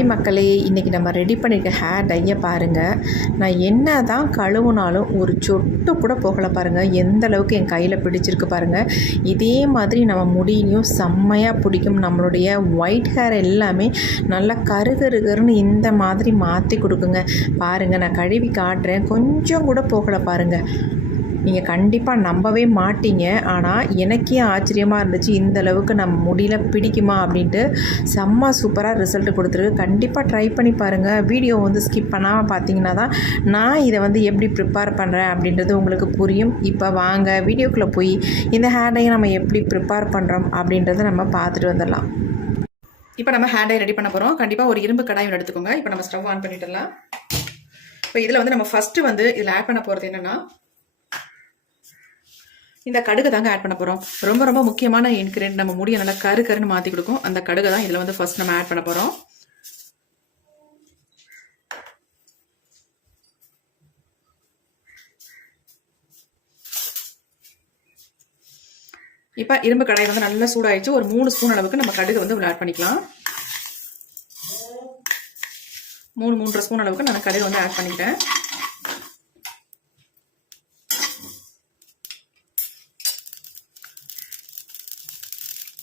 Hi மக்களே, இன்றைக்கி நம்ம ரெடி பண்ணியிருக்க ஹேர் டையை பாருங்கள். நான் என்ன தான் கழுவுனாலும் ஒரு சொட்டு கூட போகலை பாருங்கள். எந்த அளவுக்கு என் கையில் பிடிச்சிருக்கு பாருங்கள். இதே மாதிரி நம்ம முடியிலையும் செம்மையாக பிடிக்கும். நம்மளுடைய ஒயிட் ஹேர் எல்லாமே நல்லா கருகருகருன்னு இந்த மாதிரி மாற்றி கொடுக்குங்க. பாருங்கள், நான் கழுவி காட்டுறேன். கொஞ்சம் கூட போகலை பாருங்கள். நீங்கள் கண்டிப்பாக நம்பவே மாட்டீங்க. ஆனால் எனக்கே ஆச்சரியமாக இருந்துச்சு, இந்த அளவுக்கு நம்ம முடியல பிடிக்குமா அப்படின்ட்டு. செம்ம சூப்பராக ரிசல்ட் கொடுத்துருக்கு. கண்டிப்பாக ட்ரை பண்ணி பாருங்கள். வீடியோ ஸ்கிப் பண்ணாமல் பார்த்தீங்கன்னா தான் நான் இதை எப்படி ப்ரிப்பேர் பண்ணுறேன் அப்படின்றது உங்களுக்கு புரியும். இப்போ வாங்க வீடியோக்குள்ளே போய் இந்த ஹேர் டையை நம்ம எப்படி ப்ரிப்பேர் பண்ணுறோம் அப்படின்றத நம்ம பார்த்துட்டு வந்துடலாம். இப்போ நம்ம ஹேர் டை ரெடி பண்ண போகிறோம். கண்டிப்பாக ஒரு இரும்பு கடாய் எடுத்துக்கோங்க. இப்போ நம்ம ஸ்டவ் ஆன் பண்ணிடலாம். இப்போ இதில் நம்ம ஃபஸ்ட்டு இதில் ஆட் பண்ண போகிறது என்னென்னா, இந்த கடுகு தாங்க ஆட் பண்ண போகிறோம். ரொம்ப ரொம்ப முக்கியமான இன்கிரியன்ட், நம்ம முடியை நல்லா கருன்னு மாற்றி கொடுக்கும். அந்த கடுகு தான் இதில் ஃபர்ஸ்ட் நம்ம ஆட் பண்ண போகிறோம். இப்போ இரும்பு கடாய் நல்லா சூடாயிடுச்சு. ஒரு 3 ஸ்பூன் அளவுக்கு நம்ம கடுகு ஆட் பண்ணிக்கலாம். 3.5 ஸ்பூன் அளவுக்கு நான் கடுகு ஆட் பண்ணிக்கிட்டேன்.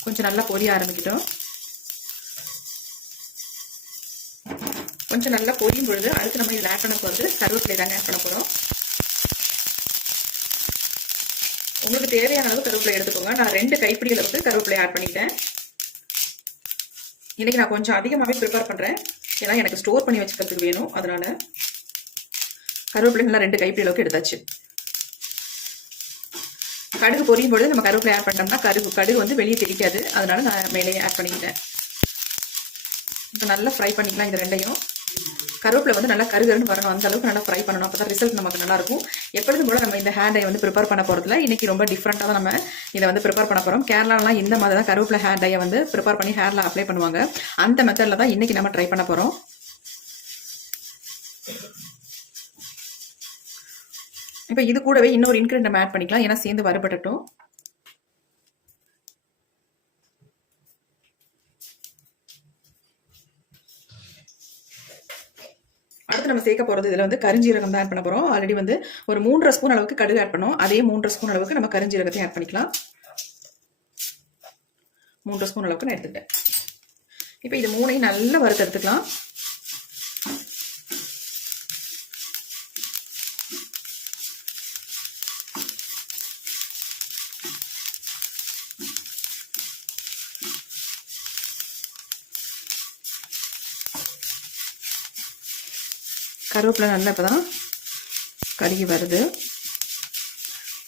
கொஞ்சம் நல்லா பொரிய ஆரம்பிக்கிட்டோம். கொஞ்சம் நல்லா பொரியும் பொழுது அடுத்து நம்ம இதில் ஆட் பண்ண போகிறது கருவேப்பிலை தாங்க ஆட் பண்ண போகிறோம். உங்களுக்கு தேவையான அளவு கருவேப்பிலை எடுத்துக்கோங்க. நான் 2 கைப்பிடி அளவுக்கு கருவேப்பிலை ஆட் பண்ணிட்டேன். இன்னைக்கு நான் கொஞ்சம் அதிகமாகவே ப்ரிப்பேர் பண்ணுறேன், ஏன்னா எனக்கு ஸ்டோர் பண்ணி வச்சுக்கிறதுக்கு வேணும். அதனால கருவேப்பிலை நல்லா 2 கைப்பிடி அளவுக்கு எடுத்தாச்சு. கடுகு பொரியும் பொழுது நம்ம கருவேப்பிலை ஆட் பண்ணோம்னா கடுகு வெளியே தெரிக்காது. அதனால நான் மேலேயே ஆட் பண்ணிக்கிட்டேன். இப்போ நல்லா ஃப்ரை பண்ணிக்கலாம். இந்த ரெண்டையும் கருவேப்பிலை நல்லா கருகருன்னு வரணும். அந்த அளவுக்கு நல்லா ஃப்ரை பண்ணணும். அப்போ தான் ரிசல்ட் நமக்கு நல்லா இருக்கும். எப்பொழுதும் போல நம்ம இந்த ஹேர் டை ப்ரிப்பேர் பண்ண போகிறதுல இன்னைக்கு ரொம்ப டிஃப்ரெண்ட்டாக தான் நம்ம இதை ப்ரிப்பேர் பண்ண போகிறோம். கேரளாலாம் இந்த மாதிரி தான் கருவேப்பிலை ஹேர் டையை ப்ரிப்பேர் பண்ணி ஹேரில் அப்ளை பண்ணுவாங்க. அந்த மெத்தடில் தான் இன்னைக்கு நம்ம ட்ரை பண்ண போகிறோம். இப்போ இது கூடவே இன்னொரு இன்கிரியன்ட் நம்ம ஆட் பண்ணிக்கலாம், ஏன்னா சேர்ந்து வறுபடட்டும். அடுத்து நம்ம சேர்க்க போகிறது இதில் கரிஞ்சீரகம் தான் ஆட் பண்ண போகிறோம். ஆல்ரெடி ஒரு 3.5 ஸ்பூன் அளவுக்கு கடுகு ஆட் பண்ணோம். அதே 3.5 ஸ்பூன் அளவுக்கு நம்ம கரிஞ்சீரகத்தையும் ஆட் பண்ணிக்கலாம். 3 ஸ்பூன் அளவுக்கு நான் எடுத்துக்கிட்டேன். இப்போ இது 3ஐயும் நல்லா வறுத்து எடுத்துக்கலாம். கருவேப்பிலை நல்லா இப்போ தான் கருகி வருது.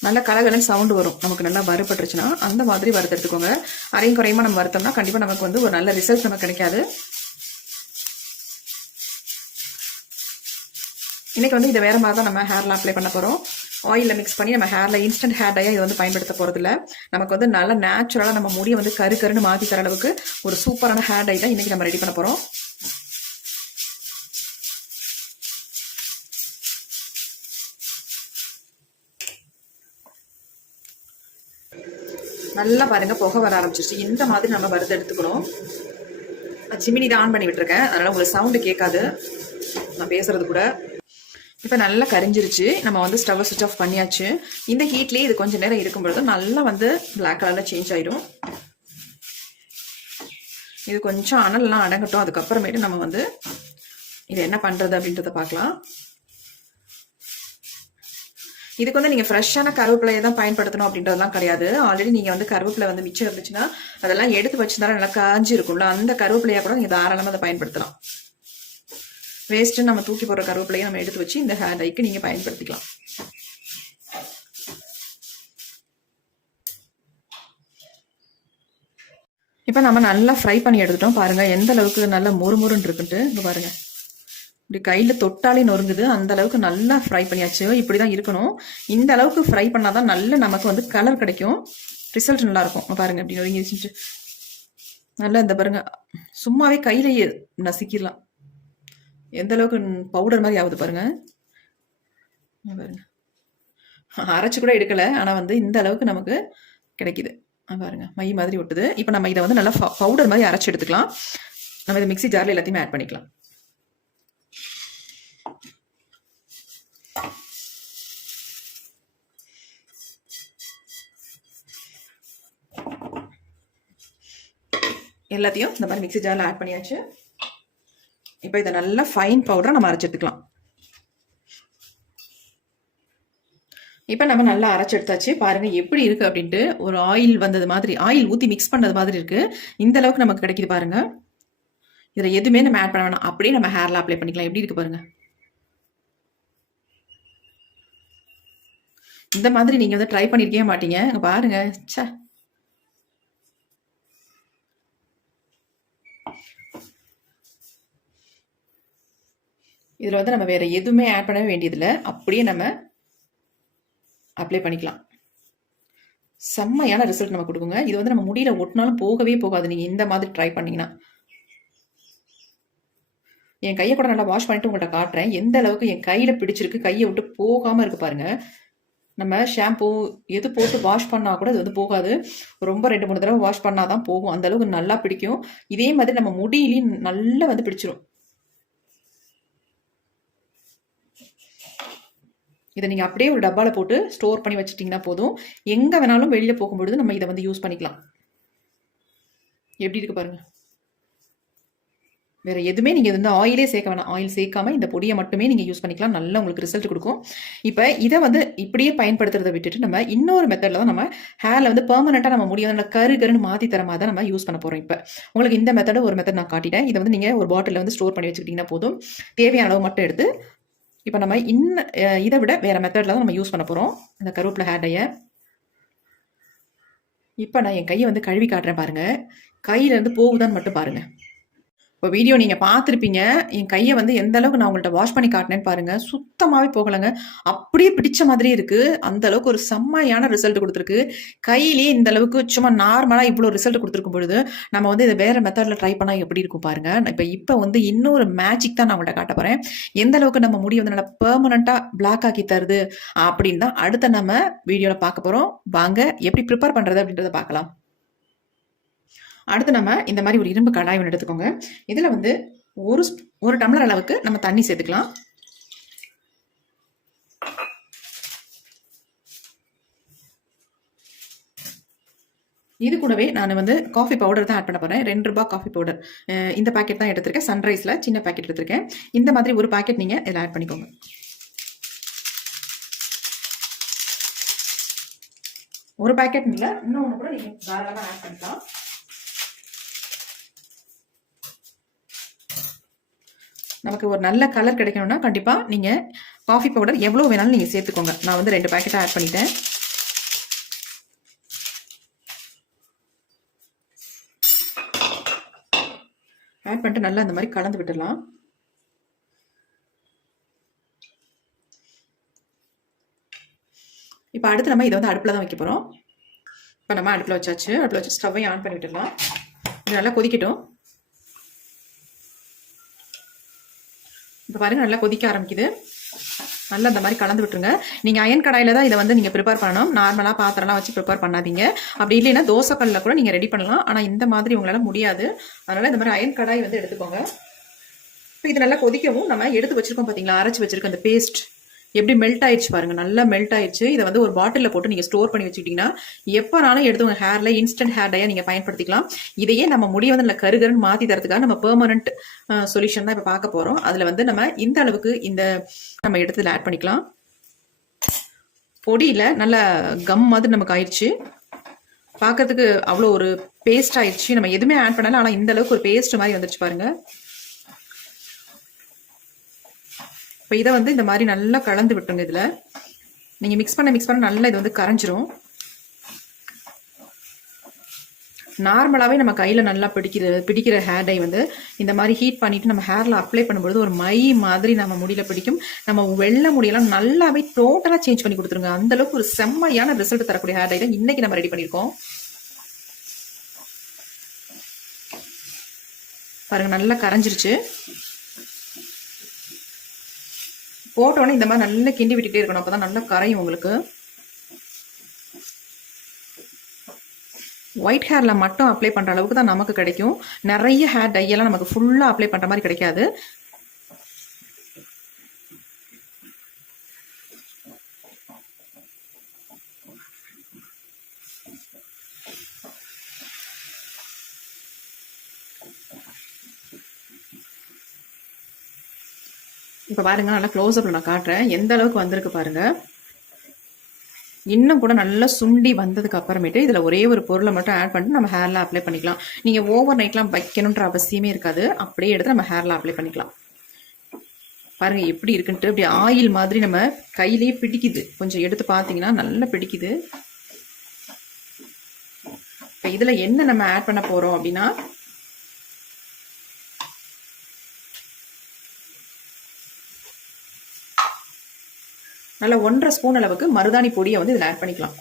நல்லா கலகலன்னு சவுண்டு வரும். நமக்கு நல்லா வறுபட்டுருச்சுன்னா அந்த மாதிரி வறுத்து எடுத்துக்கோங்க. அரையும் குறையுமா நம்ம வறுத்தோம்னா கண்டிப்பாக நமக்கு ஒரு நல்ல ரிசல்ட் நமக்கு கிடைக்காது. இன்னைக்கு இதை வேற மாதிரி தான் நம்ம ஹேர்ல அப்ளை பண்ண போகிறோம். ஆயிலில் மிக்ஸ் பண்ணி நம்ம ஹேரில் இன்ஸ்டன்ட் ஹேர் டையை இது பயன்படுத்த போகிறதில்ல. நமக்கு நல்லா நேச்சுரலாக நம்ம முடியை கருன்னு மாற்றி தர அளவுக்கு ஒரு சூப்பரான ஹேர் டை தான் இன்னைக்கு நம்ம ரெடி பண்ண போகிறோம். நல்லா பாருங்க, புகை வர ஆரம்பிச்சிருச்சு. இந்த மாதிரி நம்ம வறுத்து எடுத்துக்கணும். சிமினி தான் ஆன் பண்ணி விட்டுருக்கேன், அதனால உங்களுக்கு சவுண்டு கேட்காது நான் பேசுறது கூட. இப்போ நல்லா கரிஞ்சிருச்சு. நம்ம ஸ்டவ்வை சுவிட்ச் ஆஃப் பண்ணியாச்சு. இந்த ஹீட்லேயே இது கொஞ்சம் நேரம் இருக்கும் பொழுது நல்லா பிளாக் கலரில் சேஞ்ச் ஆயிடும். இது கொஞ்சம் அனல்லாம் அடங்கட்டும். அதுக்கப்புறமேட்டு நம்ம இது என்ன பண்ணுறது அப்படின்றத பார்க்கலாம். இதுக்கு நீங்கள் ஃப்ரெஷ்ஷான கருவேப்பிலையை தான் பயன்படுத்தணும் அப்படின்றதெல்லாம் கிடையாது. ஆல்ரெடி நீங்கள் கருவேப்பிலை மிச்சம் இருந்துச்சுன்னா அதெல்லாம் எடுத்து வச்சுருந்தாலும் நல்லா காஞ்சி இருக்கும்ல, அந்த கருவேப்பிலையாக கூட நீங்கள் தாராளமாக அதை பயன்படுத்தலாம். வேஸ்ட்டு நம்ம தூக்கி போடுற கருவேப்பிலையை நம்ம எடுத்து வச்சு இந்த ஹேர் டைக்கு நீங்கள் பயன்படுத்திக்கலாம். இப்போ நம்ம நல்லா ஃப்ரை பண்ணி எடுத்துட்டோம். பாருங்கள் எந்த அளவுக்கு நல்லா மொறுமொறுன்னு இருக்குன்ட்டு. இங்கே பாருங்கள், இப்படி கையில் தொட்டாலே நொறுங்குது. அந்த அளவுக்கு நல்லா ஃப்ரை பண்ணியாச்சு. இப்படி தான் இருக்கணும். இந்த அளவுக்கு ஃப்ரை பண்ணால் தான் நல்ல நமக்கு கலர் கிடைக்கும், ரிசல்ட் நல்லாயிருக்கும். பாருங்கள் இப்படி நொறுங்கி வச்சுட்டு நல்லா இந்த பாருங்கள், சும்மாவே கையிலேயே நசுக்கிடலாம். எந்த அளவுக்கு பவுடர் மாதிரி ஆகுது பாருங்கள். பாருங்க, அரைச்சி கூட எடுக்கலை, ஆனால் இந்த அளவுக்கு நமக்கு கிடைக்குது. பாருங்க, மை மாதிரி ஒட்டுது. இப்போ நம்ம இதை நல்லா பவுடர் மாதிரி அரைச்சி எடுத்துக்கலாம். நம்ம இந்த மிக்ஸி ஜாரில் எல்லாத்தையுமே ஆட் பண்ணிக்கலாம். எல்லாத்தையும் இந்த மாதிரி மிக்ஸி ஜாரில் ஆட் பண்ணியாச்சு. இப்போ இதை நல்லா ஃபைன் பவுடரை நம்ம அரைச்சி எடுத்துக்கலாம். இப்போ நம்ம நல்லா அரைச்சி எடுத்தாச்சு. பாருங்கள் எப்படி இருக்குது அப்படின்ட்டு. ஒரு ஆயில் வந்தது மாதிரி, ஆயில் ஊற்றி மிக்ஸ் பண்ணது மாதிரி இருக்குது. இந்த அளவுக்கு நமக்கு கிடைக்குது பாருங்கள். இதில் எதுவுமே நம்ம ஆட் பண்ண வேணாம், அப்படியே நம்ம ஹேரில் அப்ளை பண்ணிக்கலாம். எப்படி இருக்குது பாருங்கள். இந்த மாதிரி நீங்கள் வந்து ட்ரை பண்ணியிருக்கவே மாட்டீங்க. பாருங்கள். சே, இதில் வந்து நம்ம வேறு எதுவுமே ஆட் பண்ணவே வேண்டியதில்லை, அப்படியே நம்ம அப்ளை பண்ணிக்கலாம். செம்மையான ரிசல்ட் நம்ம கொடுக்குங்க. இது வந்து நம்ம முடியல ஒட்டினாலும் போகவே போகாது நீங்கள் இந்த மாதிரி ட்ரை பண்ணிங்கன்னா. என் கையை கூட நல்லா வாஷ் பண்ணிட்டு உங்கள்கிட்ட காட்டுறேன் எந்த அளவுக்கு என் கையில் பிடிச்சிருக்கு. கையை விட்டு போகாமல் இருக்கு பாருங்கள். நம்ம ஷாம்பூ எது போட்டு வாஷ் பண்ணால் கூட இது வந்து போகாது. ரொம்ப 2-3 தடவை வாஷ் பண்ணால் தான் போகும். அந்த அளவுக்கு நல்லா பிடிக்கும். இதே மாதிரி நம்ம முடியிலையும் நல்லா வந்து பிடிச்சிரும். இதை நீங்கள் அப்படியே ஒரு டப்பாவில் போட்டு ஸ்டோர் பண்ணி வச்சுட்டிங்கன்னா போதும். எங்கே வேணாலும் வெளியில் போகும்பொழுது நம்ம இதை வந்து யூஸ் பண்ணிக்கலாம். எப்படி இருக்கு பாருங்கள். வேறு எதுவுமே நீங்கள் வந்து ஆயிலே சேர்க்க வேணாம். ஆயில் சேர்க்காம இந்த பொடியை மட்டுமே நீங்கள் யூஸ் பண்ணிக்கலாம். நல்லா உங்களுக்கு ரிசல்ட் கொடுக்கும். இப்போ இதை வந்து இப்படியே பயன்படுத்துறதை விட்டுட்டு நம்ம இன்னொரு மெத்தடில் தான் நம்ம ஹேரில் வந்து பெர்மனெண்ட்டாக நம்ம முடியும் நல்லா கருன்னு மாற்றி தர மாதிரி தான் நம்ம யூஸ் பண்ண போகிறோம். இப்போ உங்களுக்கு இந்த மெத்தட ஒரு மெத்தட் நான் காட்டிட்டேன். இதை வந்து நீங்கள் ஒரு பாட்டிலில் வந்து ஸ்டோர் பண்ணி வச்சுக்கிட்டிங்கன்னா போதும். தேவையான அளவு மட்டும் எடுத்து இப்போ நம்ம இதை விட வேறு மெத்தடில் தான் நம்ம யூஸ் பண்ண போகிறோம் இந்த கருவேப்பிலை ஹேர் டையை. இப்போ நான் என் கையை வந்து கழுவி காட்டுறேன் பாருங்கள். கையிலேருந்து போகுதான்னு மட்டும் பாருங்கள். இப்போ வீடியோ நீங்கள் பார்த்துருப்பீங்க. என் கையை வந்து எந்த அளவுக்கு நான் உங்கள்கிட்ட வாஷ் பண்ணி காட்டினேன்னு பாருங்கள். சுத்தமாகவே போகலைங்க. அப்படியே பிடிச்ச மாதிரி இருக்குது. அந்த அளவுக்கு ஒரு செம்மையான ரிசல்ட் கொடுத்துருக்கு. கையிலேயே இந்த அளவுக்கு சும்மா நார்மலாக இவ்வளோ ரிசல்ட் கொடுத்துருக்கும் பொழுது நம்ம வந்து இதை வேறு மெத்தடில் ட்ரை பண்ணால் எப்படி இருக்கும் பாருங்கள். இப்போ வந்து இன்னொரு மேஜிக் தான் நான் உங்கள்கிட்ட காட்ட போகிறேன். எந்த அளவுக்கு நம்ம முடி வந்து நல்லா பெர்மனண்ட்டாக பிளாக் ஆக்கி தருது அப்படின்னு தான் அடுத்த நம்ம வீடியோவில் பார்க்க போகிறோம். வாங்க எப்படி ப்ரிப்பேர் பண்ணுறது அப்படின்றத பார்க்கலாம். அடுத்து நம்ம இந்த மாதிரி ஒரு இரும்பு கடாய் ஒன்று எடுத்துக்கோங்க. இதில் வந்து ஒரு டம்ளர் அளவுக்கு நம்ம தண்ணி சேர்த்துக்கலாம். இது கூடவே நான் வந்து காஃபி பவுடர் தான் ஆட் பண்ண போகிறேன். 2 ரூபாய் காஃபி பவுடர். இந்த பேக்கெட் தான் எடுத்திருக்கேன். சன்ரைஸில் சின்ன பேக்கெட் எடுத்திருக்கேன். இந்த மாதிரி ஒரு பேக்கெட் நீங்கள் இதில் ஆட் பண்ணிக்கோங்க. ஒரு பேக்கெட் இல்லை, இன்னொன்று கூட நீங்கள் தாராளமாக ஆட் பண்ணிக்கலாம். நமக்கு ஒரு நல்ல கலர் கிடைக்கணும்னா கண்டிப்பாக நீங்கள் காஃபி பவுடர் எவ்வளோ வேணாலும் நீங்கள் சேர்த்துக்கோங்க. நான் வந்து 2 பேக்கெட்டாக ஆட் பண்ணிட்டேன். ஆட் பண்ணிட்டு நல்லா இந்த மாதிரி கலந்து விட்டுடலாம். இப்போ அடுத்து நம்ம இதை வந்து அடுப்பில் தான் வைக்க போகிறோம். இப்போ நம்ம அடுப்பில் வச்சாச்சு. அடுப்பில் வச்சு ஸ்டவ்வையும் ஆன் பண்ணி விட்டுடலாம். இது நல்லா கொதிக்கட்டும். இப்போ பாருங்கள் நல்லா கொதிக்க ஆரம்பிக்குது. நல்லா இந்த மாதிரி கலந்து விட்டுருங்க. நீங்கள் அயன் கடாயில் தான் இதை வந்து நீங்கள் ப்ரிப்பேர் பண்ணணும். நார்மலாக பாத்திரம்லாம் வச்சு ப்ரிப்பேர் பண்ணாதீங்க. அப்படி இல்லைன்னா தோசைக்கல்லில் கூட நீங்கள் ரெடி பண்ணலாம். ஆனால் இந்த மாதிரி உங்களால் முடியாது. அதனால் இந்த மாதிரி அயன் கடாய் வந்து எடுத்துக்கோங்க. இப்போ இது நல்லா கொதிக்கவும் நம்ம எடுத்து வச்சுருக்கோம் பார்த்தீங்களா, அரைச்சி வச்சுருக்க அந்த பேஸ்ட் எப்படி மெல்ட் ஆயிடுச்சு பாருங்கள். நல்லா மெல்ட் ஆயிடுச்சு. இதை வந்து ஒரு பாட்டிலில் போட்டு நீங்கள் ஸ்டோர் பண்ணி வச்சுக்கிட்டிங்கன்னா எப்போனாலும் எடுத்து உங்கள் ஹேரில் இன்ஸ்டன்ட் ஹேர் டையாக நீங்கள் பயன்படுத்திக்கலாம். இதையே நம்ம முடிய வந்து நல்லா கருகருன்னு மாற்றி தரதுக்காக நம்ம பெர்மனன்ட் சொல்யூஷன் தான் இப்போ பார்க்க போகிறோம். அதில் வந்து நம்ம இந்த அளவுக்கு இந்த நம்ம எடுத்து ஆட் பண்ணிக்கலாம். பொடியில் நல்லா கம் மாதிரி நமக்கு ஆயிடுச்சு. பார்க்கறதுக்கு அவ்வளோ ஒரு பேஸ்ட் ஆயிடுச்சு. நம்ம எதுவுமே ஆட் பண்ணல, ஆனால் இந்த அளவுக்கு ஒரு பேஸ்ட் மாதிரி வந்துருச்சு பாருங்கள். இப்போ இதை வந்து இந்த மாதிரி நல்லா கலந்து விட்டுருங்க. இதில் நீங்கள் மிக்ஸ் பண்ண நல்லா இது வந்து கரைஞ்சிரும். நார்மலாகவே நம்ம கையில் நல்லா பிடிக்கிற ஹேர் டை வந்து இந்த மாதிரி ஹீட் பண்ணிவிட்டு நம்ம ஹேரில் அப்ளை பண்ணும்போது ஒரு மை மாதிரி நம்ம முடியில் பிடிக்கும். நம்ம வெள்ளை முடியெல்லாம் நல்லாவே டோட்டலாக சேஞ்ச் பண்ணி கொடுத்துருங்க. அந்தளவுக்கு ஒரு செம்மையான ரிசல்ட் தரக்கூடிய ஹேர் டை தான் இன்றைக்கி நம்ம ரெடி பண்ணியிருக்கோம். பாருங்கள் நல்லா கரைஞ்சிருச்சு. போட்டோன்னே இந்த மாதிரி நல்லா கிண்டி விட்டுட்டே இருக்கணும். அப்போ தான் நல்லா கரையும் உங்களுக்கு. ஒயிட் ஹேரில் மட்டும் அப்ளை பண்ணுற அளவுக்கு தான் நமக்கு கிடைக்கும். நிறைய ஹேர் டையெல்லாம் நமக்கு ஃபுல்லாக அப்ளை பண்ணுற மாதிரி கிடைக்காது. இப்போ பாருங்கள், நல்லா க்ளோஸ்அப்பில் நான் காட்டுறேன் எந்த அளவுக்கு வந்திருக்கு பாருங்கள். இன்னும் கூட நல்லா சுண்டி வந்ததுக்கு அப்புறமேட்டு இதில் ஒரே ஒரு பொருளை மட்டும் ஆட் பண்ணிட்டு நம்ம ஹேரில் அப்ளை பண்ணிக்கலாம். நீங்கள் ஓவர் நைட்லாம் வைக்கணுன்ற அவசியமே இருக்காது. அப்படியே எடுத்து நம்ம ஹேரில் அப்ளை பண்ணிக்கலாம். பாருங்கள் எப்படி இருக்குன்ட்டு. இப்படி ஆயில் மாதிரி நம்ம கையிலேயே பிடிக்குது. கொஞ்சம் எடுத்து பார்த்தீங்கன்னா நல்லா பிடிக்குது. இப்போ இதில் என்ன நம்ம ஆட் பண்ண போகிறோம் அப்படின்னா, நல்லா 1.5 ஸ்பூன் அளவுக்கு மருதாணி பொடியை வந்து இதில் ஆட் பண்ணிக்கலாம்.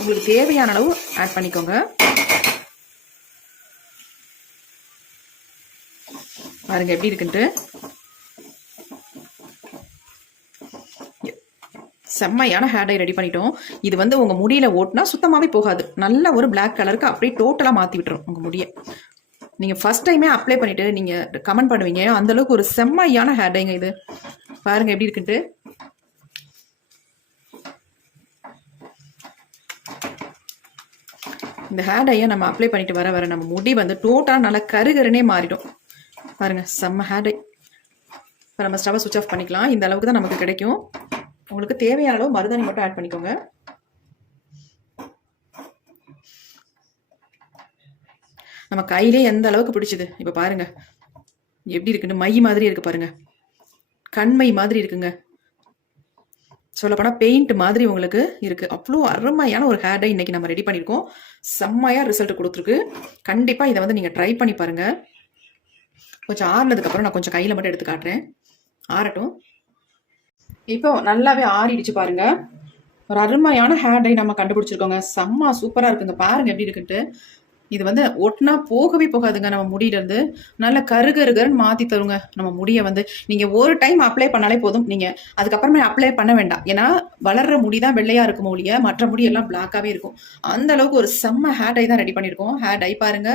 உங்களுக்கு தேவையான அளவு ஆட் பண்ணிக்கோங்க. பாருங்க எப்படி இருக்குன்ட்டு. செம்மையான ஹேர் டை ரெடி பண்ணிட்டோம். இது வந்து உங்கள் முடியில் ஓட்டினா சுத்தமாகவே போகாது. நல்ல ஒரு பிளாக் கலருக்கு அப்படியே டோட்டலாக மாற்றி விட்டுரும் உங்கள் முடியை. நீங்கள் ஃபர்ஸ்ட் டைமே அப்ளை பண்ணிவிட்டு நீங்கள் கமெண்ட் பண்ணுவீங்க. அந்தளவுக்கு ஒரு செம்மையான ஹேர் டைங்க இது. பாருங்கள் எப்படி இருக்குன்ட்டு. இந்த ஹேர் டையை நம்ம அப்ளை பண்ணிட்டு வர வர நம்ம முடி வந்து டோட்டலாக நல்லா கருகருனே மாறிடும். பாருங்கள் செம்ம ஹேர் டை. இப்போ நம்ம ஸ்டவ்வை சுவிட்ச் ஆஃப் பண்ணிக்கலாம். இந்த அளவுக்கு தான் நமக்கு கிடைக்கும். உங்களுக்கு தேவையான அளவு மருதாணி மட்டும் ஆட் பண்ணிக்கோங்க. நம்ம கையிலே எந்த அளவுக்கு பிடிச்சது இப்போ பாருங்க எப்படி இருக்குன்னு. மை மாதிரி இருக்கு பாருங்க, கண்மை மாதிரி இருக்குங்க. சொல்லப்போனால் பெயிண்ட் மாதிரி உங்களுக்கு இருக்கு. அவ்வளோ அருமையான ஒரு ஹேர் டை இன்னைக்கு நம்ம ரெடி பண்ணியிருக்கோம். செம்மையா ரிசல்ட் கொடுத்துருக்கு. கண்டிப்பாக இதை வந்து நீங்கள் ட்ரை பண்ணி பாருங்க. கொஞ்சம் ஆறுனதுக்கப்புறம் நான் கொஞ்சம் கையில் மட்டும் எடுத்து காட்டுறேன். ஆறட்டும். இப்போ நல்லாவே ஆறிடுச்சு பாருங்க. ஒரு அருமையான ஹேர் டை நம்ம கண்டுபிடிச்சிருக்கோங்க. செம்ம சூப்பராக இருக்குங்க. பாருங்க எப்படி இருக்குன்ட்டு. இது வந்து ஒட்டினா போகவே போகாதுங்க. நம்ம முடியிலேருந்து நல்ல கருகருகருன்னு மாற்றி தருங்க நம்ம முடியை வந்து. நீங்கள் ஒரு டைம் அப்ளை பண்ணாலே போதும். நீங்கள் அதுக்கப்புறமே அப்ளை பண்ண வேண்டாம். ஏன்னா வளர்ற முடி தான் வெள்ளையாக இருக்கும் ஒழிய மற்ற முடி எல்லாம் பிளாக்காகவே இருக்கும். அந்த அளவுக்கு ஒரு செம்ம ஹேர் டை தான் ரெடி பண்ணியிருக்கோம். ஹேர் டை பாருங்க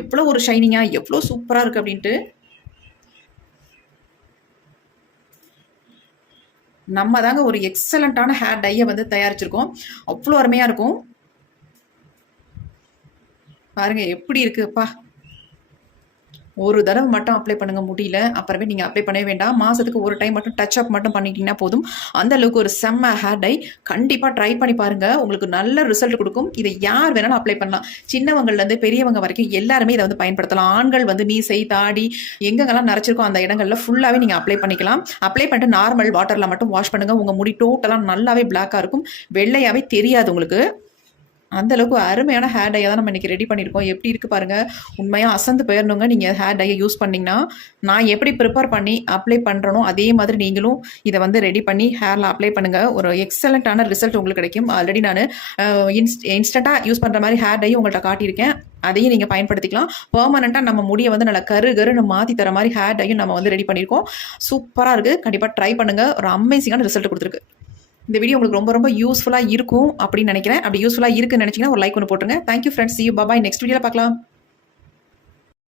எவ்வளோ ஒரு ஷைனிங்காக எவ்வளோ சூப்பராக இருக்குது அப்படின்ட்டு. நம்ம தாங்க ஒரு எக்ஸலண்டான ஹேர் டையை வந்து தயாரிச்சிருக்கோம். அவ்வளோ அருமையாக இருக்கும். பாருங்க எப்படி இருக்குப்பா. ஒரு தடவை மட்டும் அப்ளை பண்ணுங்க முடியல, அப்புறமே நீங்கள் அப்ளை பண்ணவே வேண்டாம். மாதத்துக்கு ஒரு டைம் மட்டும் டச் அப் மட்டும் பண்ணிட்டீங்கன்னா போதும். அந்த அளவுக்கு ஒரு செம்ம ஹேர் டை. கண்டிப்பாக ட்ரை பண்ணி பாருங்க, உங்களுக்கு நல்ல ரிசல்ட் கொடுக்கும். இதை யார் வேணாலும் அப்ளை பண்ணலாம். சின்னவங்கள்லேருந்து பெரியவங்க வரைக்கும் எல்லாருமே இதை வந்து பயன்படுத்தலாம். ஆண்கள் வந்து மீசை தாடி எங்கெங்கெல்லாம் நரைச்சிருக்கோ அந்த இடங்கள்ல ஃபுல்லாகவே நீங்கள் அப்ளை பண்ணிக்கலாம். அப்ளை பண்ணிட்டு நார்மல் வாட்டரில் மட்டும் வாஷ் பண்ணுங்க. உங்கள் முடி டோட்டலாக நல்லாவே பிளாக்காக இருக்கும், வெள்ளையாகவே தெரியாது உங்களுக்கு. அந்த அளவுக்கு அருமையான ஹேர் டையை தான் நம்ம இன்னைக்கு ரெடி பண்ணியிருக்கோம். எப்படி இருக்கு பாருங்க, உண்மையாக அசந்து போயிடணுங்க. நீங்கள் ஹேர் டையை யூஸ் பண்ணிங்கன்னா நான் எப்படி ப்ரிப்பேர் பண்ணி அப்ளை பண்ணுறனோ அதே மாதிரி நீங்களும் இதை வந்து ரெடி பண்ணி ஹேரில் அப்ளை பண்ணுங்கள். ஒரு எக்ஸலண்ட்டான ரிசல்ட் உங்களுக்கு கிடைக்கும். ஆல்ரெடி நான் இன்ஸ்டண்ட்டாக யூஸ் பண்ணுற மாதிரி ஹேர் டையும் உங்கள்கிட்ட காட்டியிருக்கேன். அதையும் நீங்கள் பயன்படுத்திக்கலாம். பெர்மனெண்ட்டாக நம்ம முடியை வந்து நல்லா கருன்னு மாற்றி தர மாதிரி ஹேர் டையும் நம்ம வந்து ரெடி பண்ணியிருக்கோம். சூப்பராக இருக்குது. கண்டிப்பாக ட்ரை பண்ணுங்கள். ஒரு அமேசிங்கான ரிசல்ட் கொடுத்துருக்கு. இந்த வீடியோ உங்களுக்கு ரொம்ப ரொம்ப யூஸ்ஃபுல்லாக இருக்கும் அப்படின்னு நினைக்கிறேன். அப்படி யூஸ்ஃபுல்லாக இருக்குன்னு நினச்சிங்கன்னா ஒரு லைக் ஒன்று போட்டுருங்க. Thank you friends. see you. bye bye. Next வீடியோவில் பார்க்கலாம்.